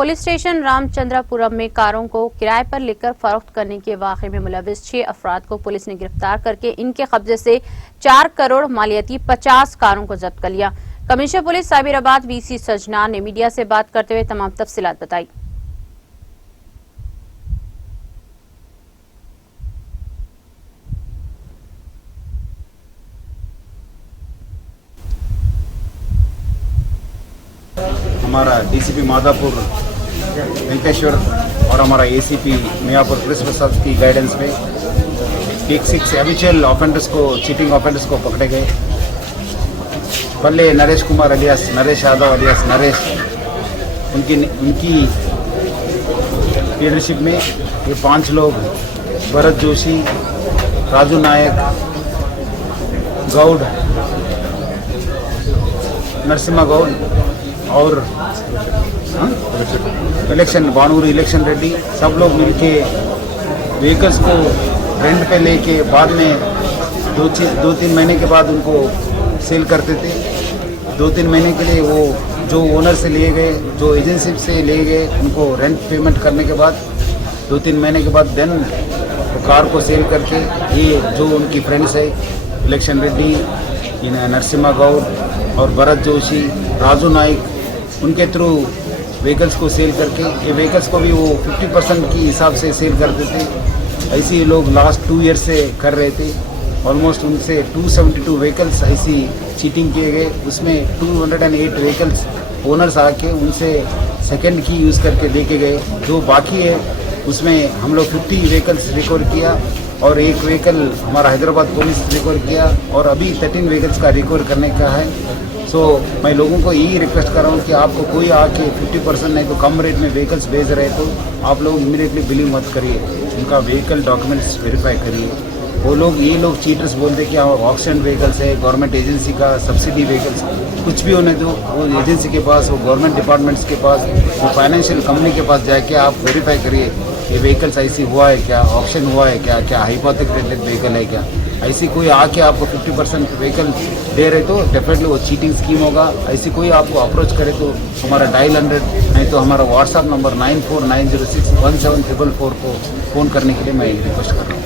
Police station Ramachandrapuram में कारों को किराए पर लेकर फरोख्त करने के वाक़े में मुलविस 6 अफराद को पुलिस ने गिरफ्तार करके इनके कब्जे से 4 करोड़ मालियती 50 कारों को जब्त कर लिया। कमिश्नर पुलिस साबिराबाद वीसी सजनान ने मीडिया से बात करते हुए तमाम तफसीलात बताई। हमारा डीसीपी माधापुर वेंकटेश्वर और हमारा एसीपी मियापुर कृष्ण प्रसाद की गाइडेंस में 6 हैबिचुअल ऑफेंडर्स को, चीटिंग ऑफेंडर्स को पकड़े गए। पल्ले नरेश कुमार अलियास नरेश यादव अलियास नरेश, उनकी लीडरशिप में ये 5 लोग भरत जोशी, राजू नायक, गौड, नरसिम्हा गौड और भानूरी इलेक्शन रेड्डी, सब लोग मिलके व्हीकल्स को रेंट पे लेके बाद में 2-3 महीने के बाद उनको सेल करते थे। 2-3 महीने के लिए वो जो ओनर से लिए गए, जो एजेंसी से लिए गए, उनको रेंट पेमेंट करने के बाद 2-3 महीने के बाद देन वो कार को सेल करके ये जो उनकी फ्रेंड्स है इलेक्शन रेड्डी, नरसिम्हा गौड और भरत जोशी, राजू नाइक, उनके थ्रू व्हीकल्स को सेल करके ये व्हीकल्स को भी वो 50% की हिसाब से सेल करते थे। ऐसे ही लोग लास्ट 2 ईयर से कर रहे थे। ऑलमोस्ट उनसे 272 व्हीकल्स ऐसी चीटिंग किए गए। उसमें 208 व्हीकल्स ओनर्स आके उनसे सेकंड की यूज़ करके देके गए। जो बाकी है उसमें हम लोग 50 व्हीकल्स रिकवर किया और 1 व्हीकल हमारा हैदराबाद पुलिस रिकवर किया और अभी 13 व्हीकल्स का रिकवर करने का है। मैं लोगों को यही रिक्वेस्ट कर रहा हूँ कि आपको कोई आके 50% नहीं तो कम रेट में व्हीकल्स भेज रहे तो आप लोग इमीडिएटली बिलिंग मत करिए, उनका व्हीकल डॉक्यूमेंट्स वेरीफाई करिए। ये लोग चीटर्स बोलते कि हाँ ऑक्शन व्हीकल्स है, गवर्नमेंट एजेंसी का सब्सिडी व्हीकल्स, कुछ भी होने दो, वो एजेंसी के पास, वो गवर्नमेंट डिपार्टमेंट्स के पास, वो फाइनेंशियल कंपनी के पास जाके आप वेरीफाई करिए ये व्हीकल्स ऐसी हुआ है क्या, ऑक्शन हुआ है क्या, क्या हाइपोथेकेटेड व्हीकल है क्या। ऐसी कोई आके आपको 50% व्हीकल दे रहे तो डेफिनेटली वो चीटिंग स्कीम होगा। ऐसी कोई आपको अप्रोच करे तो हमारा डायल 100 नहीं तो हमारा व्हाट्सएप नंबर 9490617444 को फ़ोन करने के लिए मैं रिक्वेस्ट कर रहा हूँ।